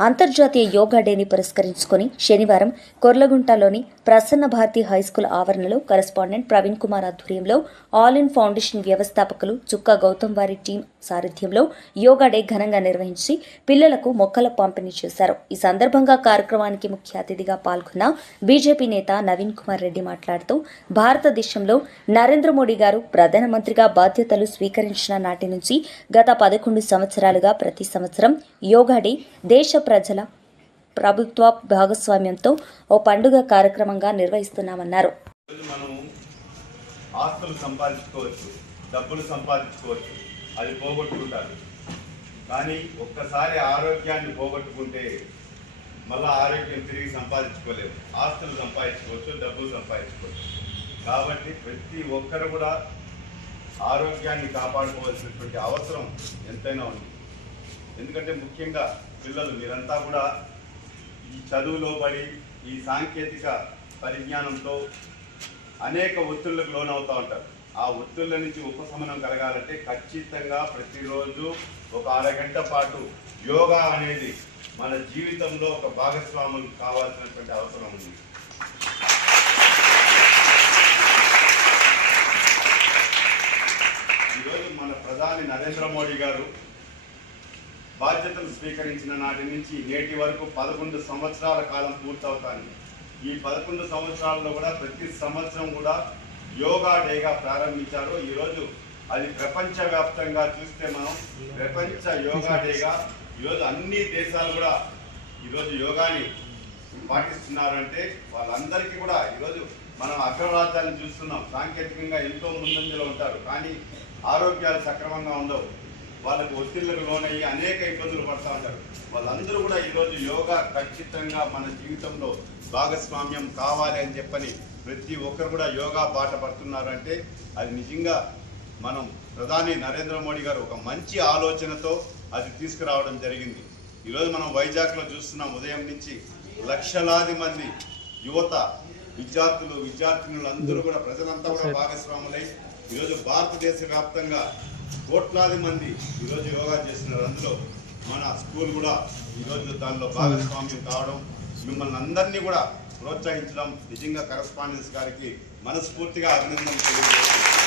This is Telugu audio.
అంతర్జాతీయ యోగా డేని పురస్కరించుకొని శనివారం కొర్లగుంటలోని ప్రసన్న భారతి హైస్కూల్ ఆవరణలో కరెస్పాండెంట్ ప్రవీణ్ కుమార్ ఆధ్వర్యంలో ఆల్ ఇన్ ఫౌండేషన్ వ్యవస్థాపకులు చుక్క గౌతమ్ వారి టీం సారథ్యంలో యోగా డే ఘనంగా నిర్వహించి పిల్లలకు మొక్కల పంపిణీ చేశారు. ఈ సందర్భంగా కార్యక్రమానికి ముఖ్య అతిథిగా పాల్గొన్న బీజేపీ నేత నవీన్ కుమార్ రెడ్డి మాట్లాడుతూ భారతదేశంలో నరేంద్ర మోడీ గారు ప్రధానమంత్రిగా బాధ్యతలు స్వీకరించిన నాటి నుంచి గత పదకొండు సంవత్సరాలుగా ప్రతి సంవత్సరం యోగా డే దేశ ప్రజల ప్రభుత్వ భాగస్వామ్యంతో ఓ పండుగ కార్యక్రమంగా నిర్వహిస్తున్నామన్నారు. ఆస్తులు సంపాదించుకోవచ్చు డబ్బులు సంపాదించుకోవచ్చు అది పోగొట్టుకుంటారు. కానీ ఒక్కసారి ఆరోగ్యాన్ని పోగొట్టుకుంటే మళ్ళీ ఆరోగ్యం తిరిగి సంపాదించుకోలేము. ఆస్తులు సంపాదించుకోవచ్చు డబ్బులు సంపాదించుకోవచ్చు. కాబట్టి ప్రతి ఒక్కరు కూడా ఆరోగ్యాన్ని కాపాడుకోవాల్సినటువంటి అవసరం ఎంతైనా ఉంది. ఎందుకంటే ముఖ్యంగా పిల్లలు మీరంతా కూడా చదువులో పడి ఈ సాంకేతిక పరిజ్ఞానంతో అనేక ఒత్తిళ్ళకు లోనవుతూ ఉంటారు. ఆ ఒత్తిళ్ళ నుంచి ఉపశమనం కలగాలంటే ఖచ్చితంగా ప్రతిరోజు ఒక అరగంట పాటు యోగా అనేది మన జీవితంలో ఒక భాగస్వాములు కావాల్సినటువంటి అవసరం ఉంది. ఈరోజు మన ప్రధాని నరేంద్ర మోడీ గారు బాధ్యతలు స్వీకరించిన నాటి నుంచి నేటి వరకు పదకొండు సంవత్సరాల కాలం పూర్తవుతాను. ఈ పదకొండు సంవత్సరాల్లో కూడా ప్రతి సంవత్సరం కూడా యోగా డేగా ప్రారంభించారు. ఈరోజు అది ప్రపంచవ్యాప్తంగా చూస్తే మనం ప్రపంచ యోగా డేగా ఈరోజు అన్ని దేశాలు కూడా ఈరోజు యోగాని పాటిస్తున్నారంటే వాళ్ళందరికీ కూడా ఈరోజు మనం అగ్రరాజ్యాలను చూస్తున్నాం. సాంకేతికంగా ఎంతో ముందంజలో ఉంటారు. కానీ ఆరోగ్యాలు సక్రమంగా ఉండవు. వాళ్ళకు ఒత్తిళ్ళకు లోనయ్యి అనేక ఇబ్బందులు పడుతూ ఉంటారు. వాళ్ళందరూ కూడా ఈరోజు యోగా ఖచ్చితంగా మన జీవితంలో భాగస్వామ్యం కావాలి అని చెప్పని ప్రతి ఒక్కరు కూడా యోగా బాట పడుతున్నారంటే అది నిజంగా మనం ప్రధాని నరేంద్ర మోడీ గారు ఒక మంచి ఆలోచనతో అది తీసుకురావడం జరిగింది. ఈరోజు మనం వైజాగ్లో చూస్తున్నాం ఉదయం నుంచి లక్షలాది మంది యువత విద్యార్థులు విద్యార్థినులు అందరూ కూడా ప్రజలంతా కూడా భాగస్వాములై ఈరోజు భారతదేశ వ్యాప్తంగా కోట్లాది మంది ఈరోజు యోగా చేస్తున్నారు. అందులో మన స్కూల్ కూడా ఈరోజు దానిలో భాగస్వామ్యం కావడం మిమ్మల్ని అందరినీ కూడా ప్రోత్సహించడం నిజంగా కరస్పాండెన్స్ గారికి మనస్ఫూర్తిగా అభినందన తెలియజేస్తున్నాను.